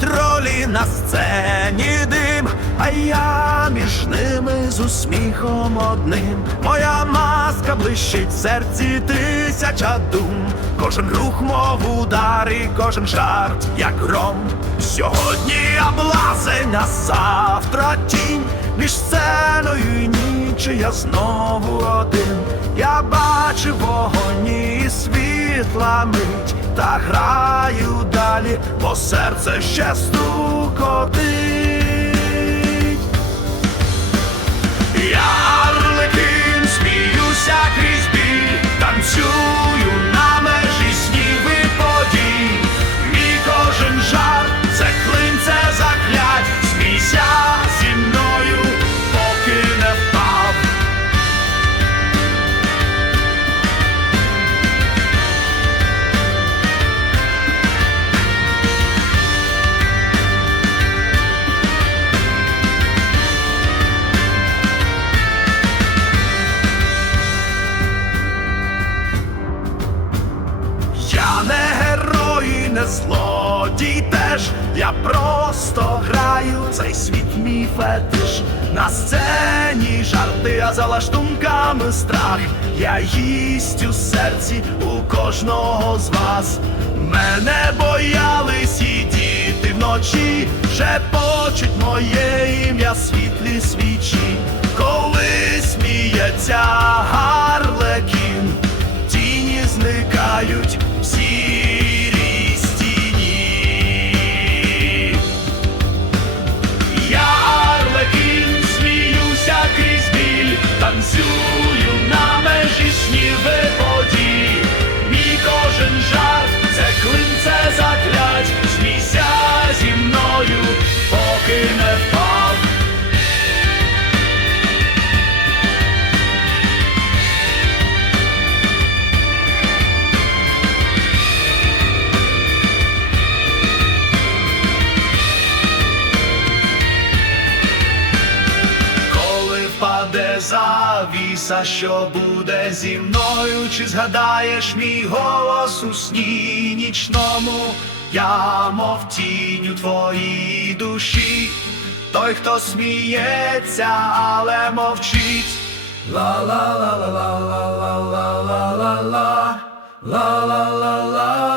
тролі на сцені я між ними з усміхом одним. Моя маска блищить в серці тисяча дум. Кожен рух, мов удар і кожен жарт, як гром. Сьогодні я а завтра тінь між сценою і нічі я знову один. Я бачив вогоні і світла мить та граю далі, бо серце ще стукотить. you. Злодій теж, я просто граю цей світ мій фетиш. На сцені жарти, а за лаштунками страх. Я їсть у серці у кожного з вас. Мене боялись і діти вночі, шепочуть моє ім'я світлі свічі, Коли завіса, що буде зі мною, чи згадаєш мій голос у сні нічному, я мов тінь у твоїй душі, той, хто сміється, але мовчить. ла ла ла ла ла ла ла ла ла ла ла ла ла ла